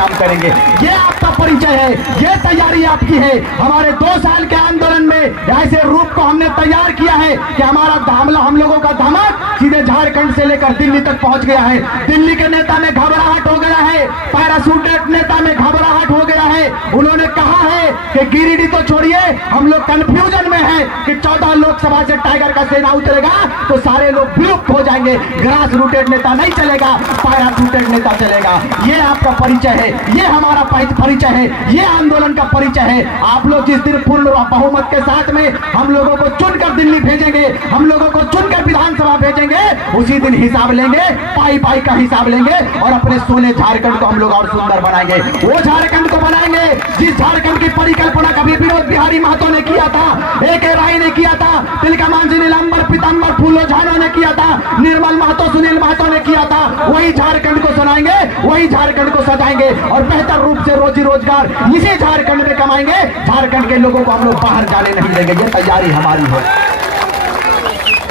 काम करेंगे। ये आपका परिचय है, ये तैयारी आपकी है। हमारे 2 साल के आंदोलन में ऐसे रूप को हमने तैयार किया है कि हमारा हमला, हम लोगों का धमक सीधे झारखंड से लेकर दिल्ली तक पहुंच गया है। दिल्ली के नेता में घबराहट हो गया है, पैराशूटेड नेता में घबराहट हो गया है। उन्होंने कहा है कि गिरिडीह तो छोड़िए, हम लोग कंफ्यूजन में हैं कि 14 लोकसभा से टाइगर का सेना उतरेगा तो सारे लोग विलुप्त हो जाएंगे, ग्रास रूटेड नेता नहीं चलेगा, पैराशूटेड नेता चलेगा। ये आपका परिचय है, ये हमारा परिचय है, ये आंदोलन का परिचय है। आप लोग जिस दिन पूर्ण बहुमत के साथ में हम लोगों को चुनकर दिल्ली भेजेंगे, हम लोगों को चुनकर विधानसभा भेजेंगे, उसी दिन हिसाब लेंगे, पाई पाई का हिसाब लेंगे और अपने सोने झारखंड को हम लोग और सुंदर बनाएंगे। वो झारखंड को बनाएंगे जिस झारखंड की परिकल्पना कभी विनोद बिहारी महतो ने किया था, A.K. राय ने किया था, तिलकामांझी नीलांबर पीतांबर फूलो झानो ने किया था, निर्मल महतो सुनील महतो ने किया था। वही झारखंड को सुनाएंगे, वही झारखंड को सजाएंगे और बेहतर रूप से रोजी रोजगार इसी झारखंड में कमाएंगे। झारखंड के लोगों को हम लोग बाहर जाने नहीं देंगे। ये तैयारी हमारी है,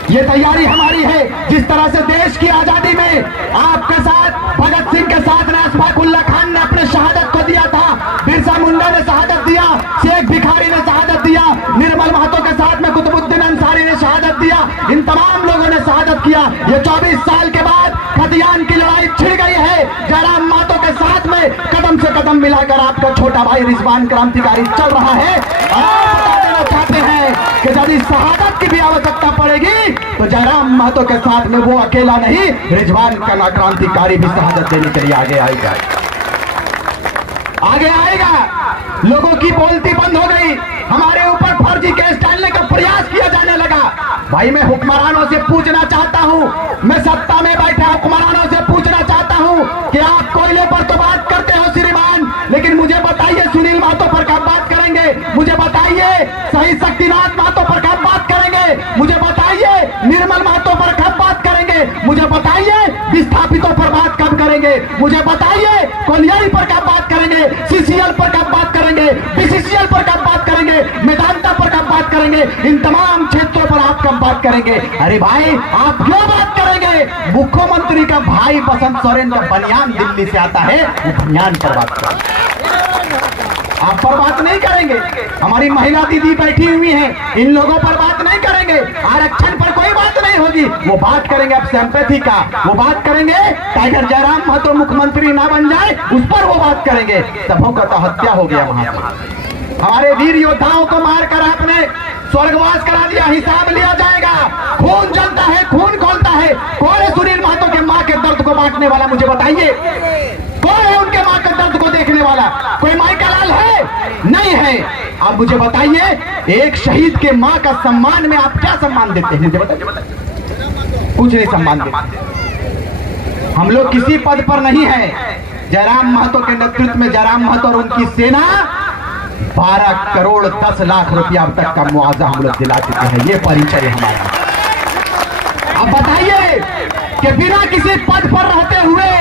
ये तैयारी हमारी है। जिस तरह से देश की आजादी में आपके साथ, भगत सिंह के साथ अशफाकुल्लाह खान ने अपने शहादत को दिया था, बिरसा मुंडा ने शहादत दिया, शेख भिखारी ने शहादत दिया, निर्मल महतो के साथ में कुतुबुद्दीन अंसारी ने शहादत दिया, इन तमाम लोगों ने शहादत किया। ये 24 साल के बाद खतियान की लड़ाई छिड़ गई है। जयराम महतो के साथ में कदम से कदम मिलाकर आपका छोटा भाई रिजवान क्रांतिकारी चल रहा है। आप बता देना चाहते हैं कि जब इस शहादत की भी आवश्यकता पड़ेगी तो जयराम महतो के साथ में वो अकेला नहीं, रिजवान क्रांतिकारी भी शहादत देने के लिए आगे आएगा, आगे आएगा। लोगों की बोलती बंद हो गई, हमारे ऊपर फर्जी केस डालने का प्रयास किया जाने लगा। भाई मैं हुक्मरानों से पूछना चाहता हूं, मैं सत्ता में बैठे हुक्मरानों से पूछना चाहता हूं कि आप कोयले पर तो बात करते हो श्रीमान, लेकिन मुझे बताइए सुनील महतो पर कब बात करेंगे? मुझे बताइए शहीद शक्तिनाथ महतो पर कब बात करेंगे? मुझे बताइए निर्मल महतो पर कब बात करेंगे? मुझे बताइए विस्थापितों पर बात कब करेंगे? मुझे बताइए कोलियारी पर कब बात करेंगे? CCL पर कब बात करेंगे? BCCL पर कब बात करेंगे? मेदांता पर कब बात करेंगे? इन तमाम क्षेत्रों पर आप कब बात करेंगे? अरे भाई आप क्यों बात करेंगे? मुख्यमंत्री का भाई बसंत सोरेन का बनियान दिल्ली से आता है, वो बनियान पर बात करेंगे, आप पर बात नहीं करेंगे। हमारी महिला दीदी बैठी हुई हैं, इन लोगों पर बात नहीं करेंगे। आरक्षण पर कोई बात नहीं होगी, वो बात करेंगे अब सिंपैथी का, वो बात करेंगे टाइगर जयराम महतो मुख्यमंत्री ना बन जाए उस पर वो बात करेंगे। सबों का तो हत्या हो गया वहां पर। हमारे वीर योद्धाओं को मारकर आपने स्वर्गवास करा दिया, हिसाब लिया जाएगा। खून जलता है, खून खोलता है। कौन है सुनील महतो के मां के दर्द को बांटने वाला? मुझे बताइए कौन है उनके मां के दर्द को देखने वाला? कोई माइका लाल है? नहीं है। आप मुझे बताइए एक शहीद के मां का सम्मान में आप क्या सम्मान देते हैं? मुझे बताइए। कुछ नहीं सम्मान देते। हम लोग किसी पद पर नहीं है। जयराम महतो के नेतृत्व में जयराम महतो और उनकी सेना 12 करोड़ 10 लाख रुपया अब तक का मुआवजा हम लोग दिला चुके हैं। ये परिचय हमारा। अब बताइए कि बिना किसी पद पर रहते हुए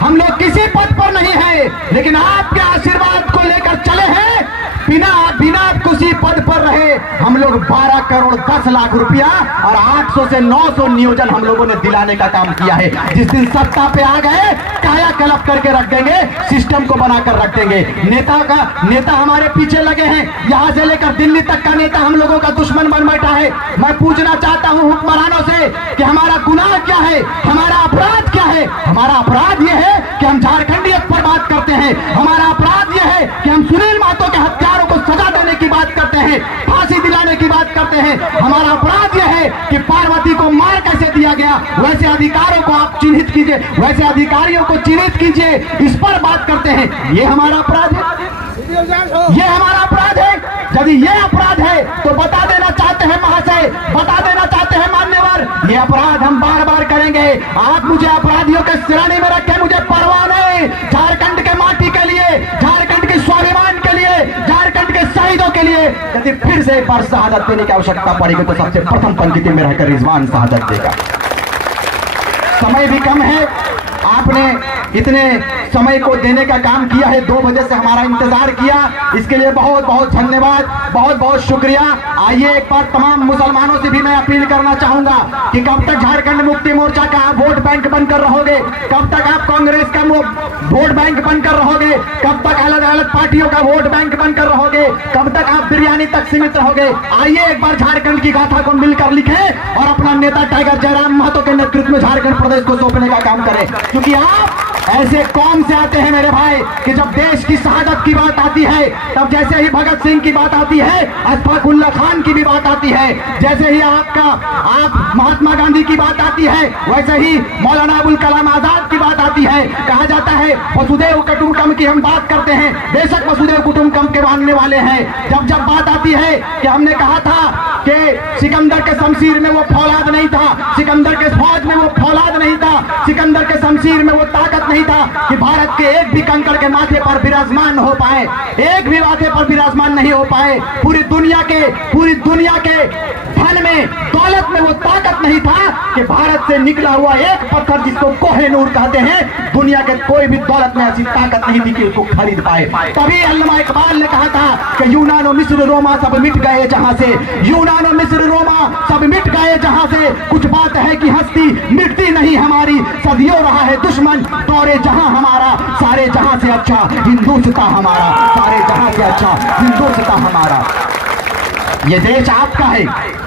हम लोग किसी पद पर नहीं है, लेकिन आपके आशीर्वाद को लेकर चले हैं। बिना किसी पद पर रहे हम लोग 12 करोड़ 10 लाख रुपया और 800 से 900 नियोजन हम लोगों ने दिलाने का काम किया है। जिस दिन सत्ता पे आ गए काया कलप करके रख देंगे, सिस्टम को बनाकर रख देंगे। नेता हमारे पीछे लगे हैं, यहां से लेकर दिल्ली तक का नेता हम लोगों का दुश्मन बन बैठा है। मैं पूछना चाहता हूं हुक्मरानों से कि हमारा गुनाह क्या है, हमारा अपराध क्या है? हमारा अपराध यह है कि हम झारखंडियत पर बात करते हैं। हमारा अपराध यह है कि हम सुनील महतो के हत्यारों को सजा देने की बात करते हैं, फांसी दिलाने की बात करते हैं। हमारा अपराध यह है कि पार्वती को मार कैसे दिया गया, वैसे अधिकारों को आप चिन्हित कीजिए, वैसे अधिकारियों को चिन्हित कीजिए, इस पर बात करते हैं। ये हमारा अपराध है, ये हमारा अपराध है। यदि ये अपराध है तो बता देना चाहते हैं महाशय, बता देना चाहते हैं मान्यवर, ये अपराध हम बार बार करेंगे। आप मुझे अपराधियों के श्रेणी में रखें, मुझे परवाह नहीं। झारखंड के माटी के लिए, झारखंड के स्वाभिमान के लिए, झारखंड के शहीदों के लिए यदि फिर से एक बार शहादत देने की आवश्यकता पड़ेगी तो सबसे प्रथम पंक्ति में रहकर रिजवान शहादत देगा। समय भी कम है, आपने इतने समय को देने का काम किया है, 2 बजे से हमारा इंतजार किया, इसके लिए बहुत बहुत धन्यवाद, बहुत बहुत शुक्रिया। आइए एक बार तमाम मुसलमानों से भी मैं अपील करना चाहूंगा कि कब तक झारखंड मुक्ति मोर्चा का आप वोट बैंक बनकर रहोगे, कब तक आप कांग्रेस का वोट बैंक बनकर रहोगे, कब तक अलग अलग पार्टियों का वोट बैंक बनकर रहोगे, कब तक आप बिरयानी तक सीमित रहोगे। आइए एक बार झारखंड की गाथा को मिलकर लिखें और अपना नेता टाइगर जयराम महतो के नेतृत्व में झारखंड प्रदेश को सौंपने का काम करें, क्योंकि आप ऐसे कौम से आते हैं मेरे भाई कि जब देश की शहादत की बात आती है, तब जैसे ही भगत सिंह की बात आती है, अशफाक उल्लाह खान की भी बात आती है, जैसे ही आप महात्मा गांधी की बात आती है, वैसे ही मौलाना अबुल कलाम आजाद की बात आती है। कहा जाता है वसुदेव कुटुंबकम की हम बात करते हैं, बेशक वसुदेव कुटुंबकम के मानने वाले हैं। जब जब बात आती है कि हमने कहा था कि सिकंदर के शमशीर में वो फौलाद नहीं था, सिकंदर के फौज में वो फौलाद नहीं था, सिकंदर के शमशीर में वो ताकत नहीं था कि भारत के एक भी कंकड़ के माथे पर विराजमान हो पाए, एक भी माथे पर विराजमान नहीं हो पाए। पूरी दुनिया के धन में, दौलत में वो ताकत नहीं था कि भारत से निकला हुआ एक पत्थर जिसको कोहे नूर कहते हैं, दुनिया के कोई भी दौलत में ऐसी ताकत नहीं थी कि उसको खरीद पाए। तभी अल्लामा इकबाल ने कहा था कि यूनानो मिस्र रोमा सब मिट गए जहां से, यूनानो मिस्र रोमा सब मिट गए जहां से, कुछ बात है कि हस्ती मिटती नहीं हमारी, सदियों रहा है दुश्मन दौरे जहां हमारा, सारे जहां से अच्छा हिंदुस्तां हमारा, सारे जहां से अच्छा हिंदुस्तां हमारा। ये देश आपका है,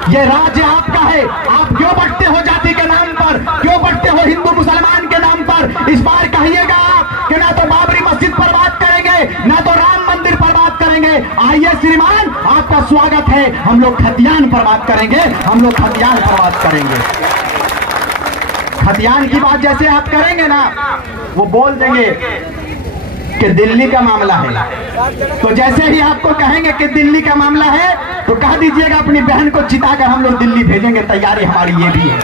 ये राज्य आपका है, आप क्यों बटते हो जाति के नाम पर, क्यों बटते हो हिंदू मुसलमान के नाम पर। इस बार कहिएगा आप कि ना तो बाबरी मस्जिद पर बात करेंगे, ना तो राम मंदिर पर बात करेंगे। आइए श्रीमान, आपका स्वागत है, हम लोग खतियान पर बात करेंगे, हम लोग खतियान पर बात करेंगे। खतियान की बात जैसे आप करेंगे ना, वो बोल देंगे कि दिल्ली का मामला है, तो जैसे ही आपको कहेंगे कि दिल्ली का मामला है तो कह दीजिएगा अपनी बहन को चिताकर हम लोग दिल्ली भेजेंगे, तैयारी हमारी ये भी है।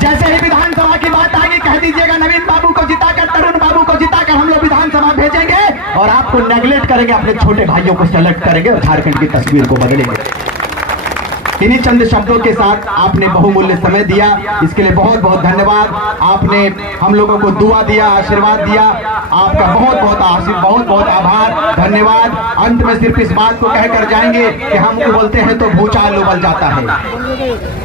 जैसे ही विधानसभा की बात आएगी कह दीजिएगा नवीन बाबू को जिताकर, तरुण बाबू को जिताकर हम लोग विधानसभा भेजेंगे, और आपको नेगलेक्ट करेंगे, अपने छोटे भाइयों को सेलेक्ट करेंगे और झारखंड की तस्वीर को बदलेंगे। इन्हीं चंद शब्दों के साथ आपने बहुमूल्य समय दिया, इसके लिए बहुत बहुत धन्यवाद। आपने हम लोगों को दुआ दिया, आशीर्वाद दिया, आपका बहुत बहुत आभार, धन्यवाद। अंत में सिर्फ इस बात को कहकर जाएंगे कि हम उबलते हैं तो भूचाल उबल जाता है,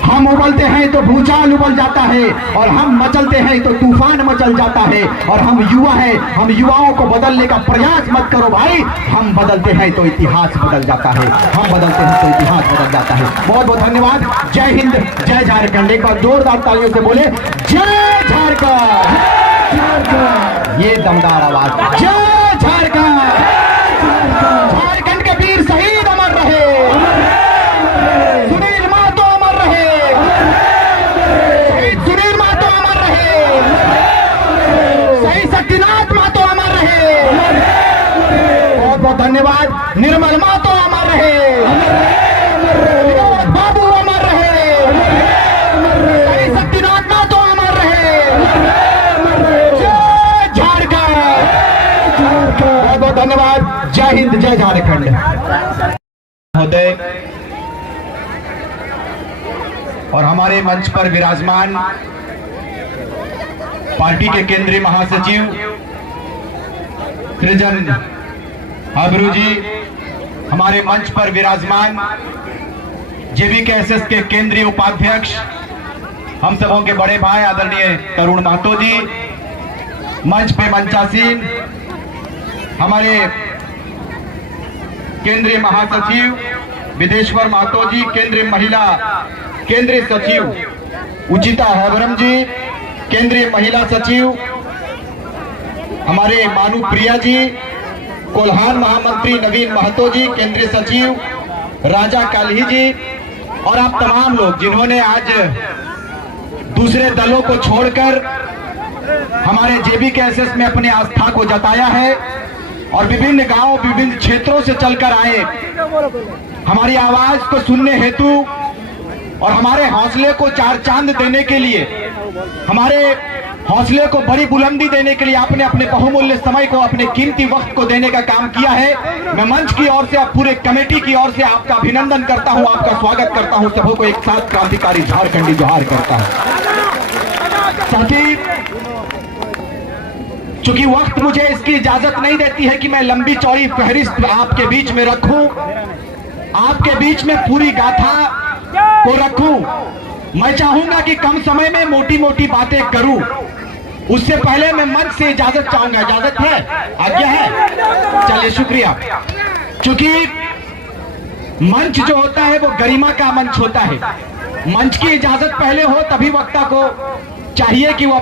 हम उबलते हैं तो भूचाल उबल जाता है, और हम मचलते हैं तो तूफान मचल जाता है। और हम युवा हैं, हम युवाओं को बदलने का प्रयास मत करो भाई, हम बदलते हैं तो इतिहास बदल जाता है, हम बदलते हैं तो इतिहास बदल जाता है। बहुत बहुत धन्यवाद। जय हिंद, जय झारखंड। एक बार जोरदार तालियों से बोले जय झारखंड, ये दमदार आवाज, जय झारखंड। झारखंड के वीर शहीद अमर रहे, सुनील महतो अमर रहे, शहीद सुनील महतो अमर रहे, शहीद शक्तिनाथ महतो अमर रहे, बहुत बहुत धन्यवाद। निर्मल महतो अमर रहे, बाबू अमर रहे, शहीद शक्तिनाथ महतो अमर रहे, जय झारखंड। बहुत बहुत धन्यवाद। जय हिंद, जय झारखंड। महोदय और हमारे मंच पर विराजमान पार्टी के केंद्रीय महासचिव सृजन अबरू जी, हमारे मंच पर विराजमान जेवीकेएसएस के केंद्रीय उपाध्यक्ष, हम सबों के बड़े भाई आदरणीय तरुण महतो जी, मंच पे मंचासीन हमारे केंद्रीय महासचिव विदेश्वर महतो जी, केंद्रीय महिला केंद्रीय सचिव उचिता हैबरम जी, केंद्रीय महिला सचिव हमारे मानू प्रिया जी, कोल्हान महामंत्री नवीन महतो जी, केंद्रीय सचिव राजा काल्ही जी, और आप तमाम लोग जिन्होंने आज दूसरे दलों को छोड़कर हमारे जेवीकेएसएस में अपनी आस्था को जताया है और विभिन्न गांवों, विभिन्न क्षेत्रों से चलकर आए हमारी आवाज को सुनने हेतु और हमारे हौसले को चार चांद देने के लिए, हमारे हौसले को बड़ी बुलंदी देने के लिए आपने अपने बहुमूल्य समय को, अपने कीमती वक्त को देने का काम किया है। मैं मंच की ओर से, पूरे कमेटी की ओर से आपका अभिनंदन करता हूं, आपका स्वागत करता हूं, सबों को एक साथ क्रांतिकारी झारखंडी जोहार करता हूं। साथी चूंकि वक्त मुझे इसकी इजाजत नहीं देती है कि मैं लंबी चौड़ी फहरिस्त आपके बीच में रखूं, आपके बीच में पूरी गाथा को रखूं। मैं चाहूंगा कि कम समय में मोटी मोटी बातें करूं। उससे पहले मैं मंच से इजाजत चाहूंगा। इजाजत है? आज्ञा है? चलिए, शुक्रिया। क्योंकि मंच जो होता है वो गरिमा का मंच होता है। मंच की इजाजत पहले हो तभी वक्ता को चाहिए कि वो